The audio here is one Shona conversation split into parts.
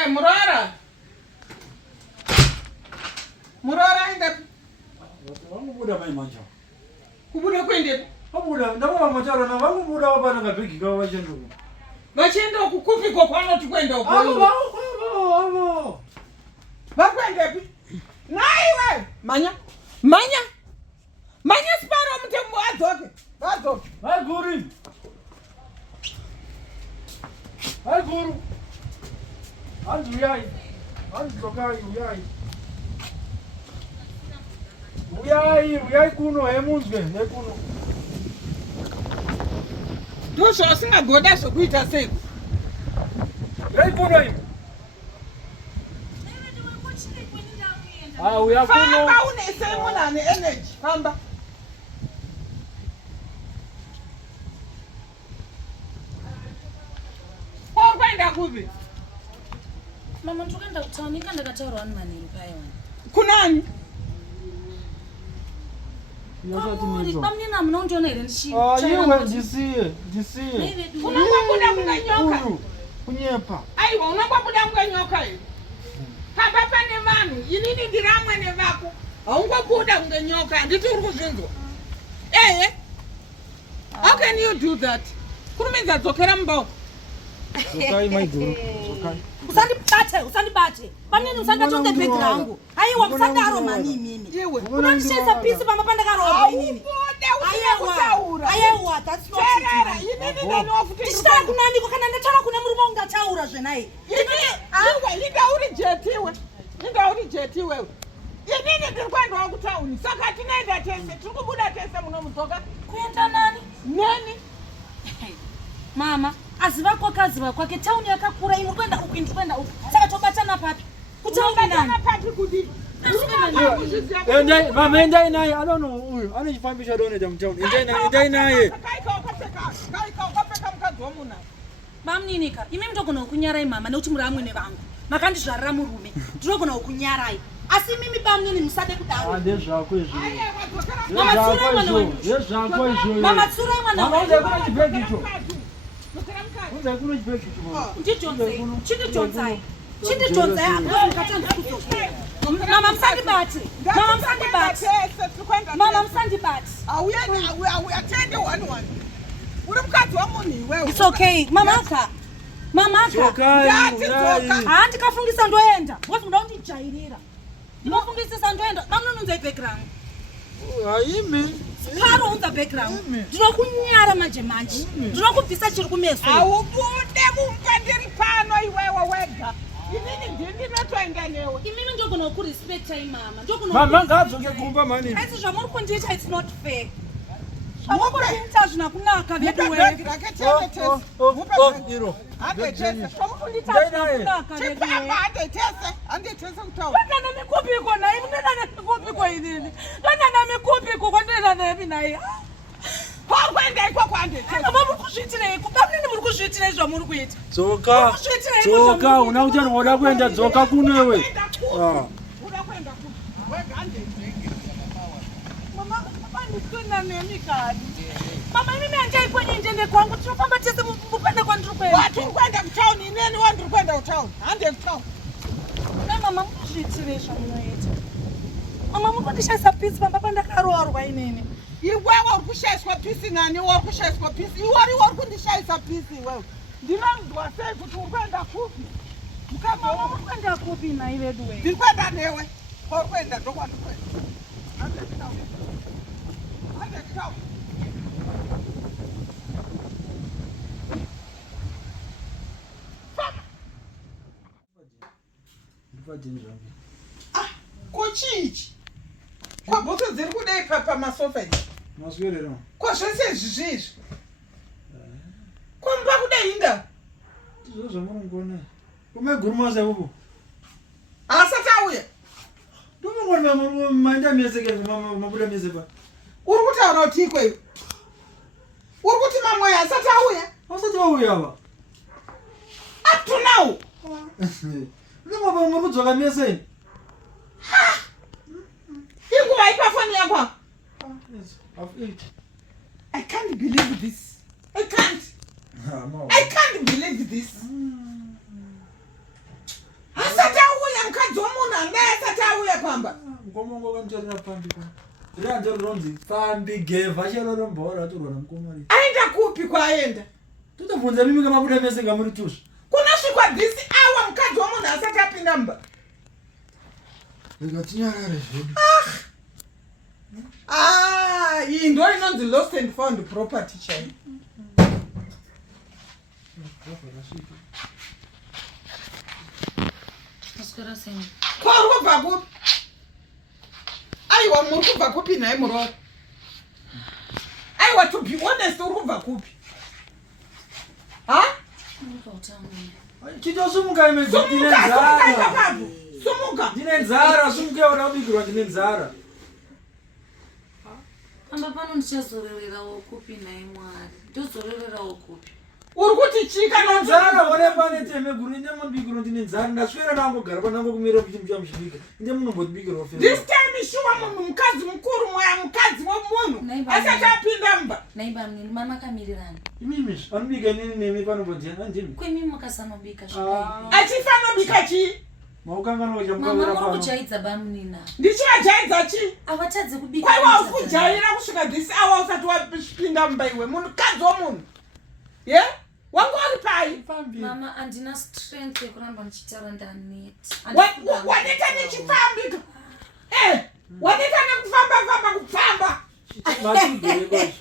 Nemurora. Murora enda. Vangubuda mai manja. Kubuda kwende. Vabuda ndava macharo na vangubuda vapana kabhegi kavo vachendoku. Vachenda kukupi ko kwanoti kwenda uko. Avo. Vakwenda pi? Naiwe. Manya. Manya. Manya sparo mtembo adzoke. Adzoke. Hai guru. Hai guru. Anzi uyai. Anzi tokai uyai. Uyai kuno emunzwe nekuno. Ndosho asingagoda zvokuita sei. Uyai kuno iyi. Uya kuno. Famba unese munane energy. Famba. Kwenda kupi? Mama tukaenda kutani kanda kataura ani manero paya wani. Kunani? Pamnina mnondiona here ndishi. Yewe ndisiye. Unangwabuda munganyoka. Kunyepa. Aiwa unangwabuda munganyoka here. Hapa pane vanhu, inini ndiramwene vako. Haungwabuda munganyoka, handiti uri kuzvinzwa. How can you do that? Kurumidza dzokera mumbao. Zokai mai guru. Zokai. Usandibate. Pamnini usandatonge background. Aiwa kusandaro mani mimi. Iwe. Unandishesa pisi pamba pandakaro inini. Aiwa that's not Terera, inini ndanofuti. Tishitara kunani kana ndataura kune murume ungataura zvenai. Inga uri jeti wewe. Inini ndiri kuendawo kutauni. Saka tinoenda tese, tiri kubuda tese munomudzoka. Kuenda nani? Neni. Mama, aziva kwake tauni yakakura ino kwenda uku ndikwenda uku. Saka tobatana papi? Kutauni nani? Papi kudi. Mama endai naye. I don't know uyu. Anechifambisha doneta mutauni. Endai naye. Kaika ukapfeka mukadzi womuna. Mamninika, imi mtogona kunyarai mama nekuti muri amwene vangu. Makandizvarira murume. Ndinogona kunyarai. Asi mimi bamnini musade kudaro. Ndezvako izvo. Mama tsura mwana wangu. Ndezvako izvo. Mama tsura mwana wangu. Mama ndakuna chibhegi icho. Ndakuna chibhegi icho. Ndijonzai. Chindijonzai apa mukatanda kuzokera. Mama msandibate. Mama msandibate. Auya tende one. Uri mukadzi womunhu iwewe. It's okay. Mamaka. Ndikafungisa ndoenda. Ngozi muda undijairira. Ndinofungisisa ndoenda. Mamnununza background. Haimi. Karo unza background. Ndinokunyara manje. Ndinokubvisa chiri kumeso. Aubude mumba ndiri pano iwewe wega. Inini ndinotoenda newe. Imimi ndogona kukurespecta imama. Mama ngadzoke kumba mani. Asi zvamuri kundiita it's not fair. Zvamurikuita zvina kunaka vedu wewe. Iro. Zvamurikuita zvina kunaka vedu wewe. Handetese kutaura. Kwenda nemikupiko naye, kwenda nemikupiko inini. Kwenda nemikupiko kwenda nemi naye. Kwenda ikoko handetese. Mama muri kuzviitirei? Pamnini muri kuzviitirei zvamuri kuita? Dzoka, una kuti anoda kuenda dzoka kunewe. Uda kuenda ku. Wega handetese. Mama kwenda nemi kadi. Mama mimi andai kwenye njende kwangu tinofamba tese mupende kwandiri kwenda. Watu kwenda kutown ineni wandiri kwenda kutown. Hande kutown. Mama muzviitirei zvamunoita? Mama mukundishaisa pisi pamba pandakaroorwa inini. Iwewe uri kushaiswa pisi nani? Uri kushaiswa pisi. Iwe uri kundishaisa pisi iwewe. Ndinonzwa sei kuti uri kuenda kupi? Mama muri kuenda kupi nai vedu wewe? Ndiri kuenda newe. Uri kuenda ndokwandi kwenda. Hande kutown. Kochichi. Kwa botso dziri kudai papa masofa. Maswerero. Kwa zvese izvi. Komba kudai inda. Ndizvo munongona. Kumeguruma sebubu. Asati auya. Ndumongona manda meseke mabuda mesepa. Uri kutaura kuti ikweyo. Uri kuti mamwe asati auya. Asati auya aba. Up to now. Ndumaba mabudzoka mese. Inguva ipafoni yakwa. Yes, I've eaten. I can't believe this. I can't believe this. namba. Ngomongo kanjera pambiko. Ranja ronzi fambi geva chero rombora turona mkomari. Aenda kupi kwaenda? Tutavunza mimi kama buda mese ngamuri tushi. Kunosvikwa this hour mukadzi wamunhu asati apinda mumba. Ndikatinyarare zvedu. Iyi ndo inonzi lost and found property chain. Maswera sema. Kwa kubva kupi? Aiwa muri kubva kupi naye Murora? Aiwa, to be honest, uri kubva kupi? Ha? Chito sumuka imezidi nenzara. Sumuka. Ndine nzara, sumuke wana ubigirwa ndine nzara. Amba pano ndichazororera wokupi naye Mwari. Ndozororera wokupi. Uri kuti chika nzara wone pane teme guru inde mubigirwa ndine nzara. Ndaswera nango gara panango kumira kuti mjwa mshibika. Inde munhu mbotibigirwa ofensa. This time shuwa munhu mukadzi mukuru mwaya mukadzi womunhu. Asati apinda mumba. Naiba mnini mama kamirirana. Imimi, anubika nini nemi pano bojena ndimi. Kwemi makasanobika zvakaipa. Achifanobika chi? Maukangana wachamuka mama muri kujaidza bamnina. Ndichivajaidza chi? Avatadzi kubika. Kwaiwa ukujaira kusvika this hour usati wapinda mumba iwe munhukadzi womunhu. Ye? Wanga uri pai? Mama andina strength yekuramba ndichitaura ndaneti. Waneta nechifambika? Waneta nekufamba kufamba? Matigire kwacho.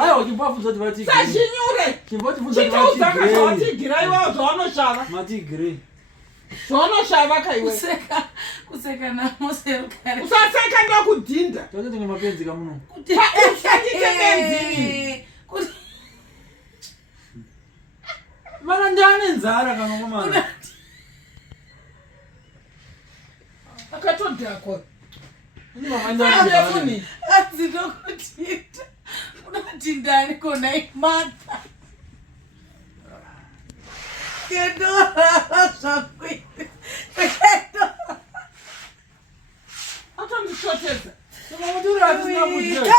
Hayi wachipafu zoti matigire. Sazvinyure. Chimbotifunza kuti matigire. Chitouzaka iwe zvaunoshava. Matigire. Zvaunoshava kaiwe. Kuseka namoserukare. Usaseka ndokudhinda. Tote tinge mapenzi kamuno. Usanyite benzini. Mana ndane nzara kana mama. Akatodhakwa. Ni mama ndane. Afuni. Azidokutita. Unati ndani kona imata. Kedora sakwiti. Kedora. Atondishoteza. Sema mudura atina kujia.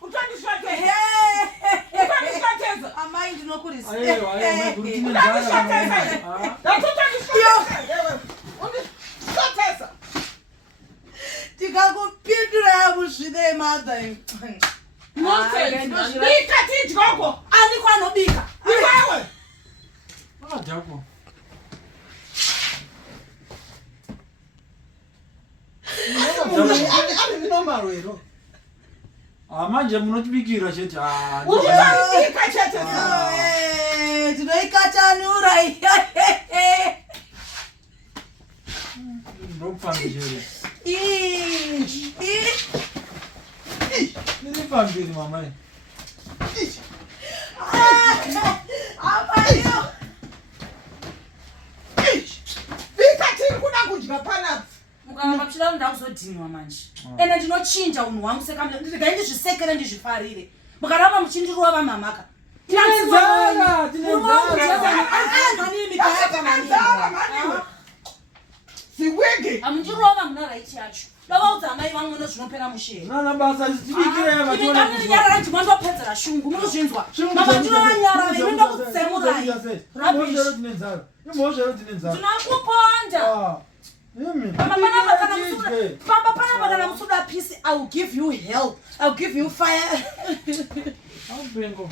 Utandishoteza. Utandishoteza. Amai ndinokurisa. Ayo, kurutine nzara. Utandishoteza. Tikakupindura yakusvide mother. Nonsense. Bika tidyoko. Andiko anobika. Iwewe. Akadhakwa. Ari nomarwero. Manje munotibikira chete. Urikubika chete. Tinoikatanura. Ndopambire. Nilipambire mama. Amayo. Bika tiri kuda kudya panapa. Mukama mapishira ndakuzodhinwa manje. Ene ndinochinja unhu hwangu sekamle ndigai ndizvisekere ndizvifarire. Mukaramba muchindirova mamaka. Tinenzara. Ziwege. Amundirova muna right yacho. Lavaudza amai vangu nezvinopera mushere. Nana basa tibikire vatona. Ini nyara ndimandopedzera shungu munozvinzwa. Mama ndinova nyara vinoenda kutsemurai. Ramozero tinenzara. Imozero tinenzara. Tinakuponda. Papa panapa kana musuda peace, I will give you hell. I will give you fire. Aupengo.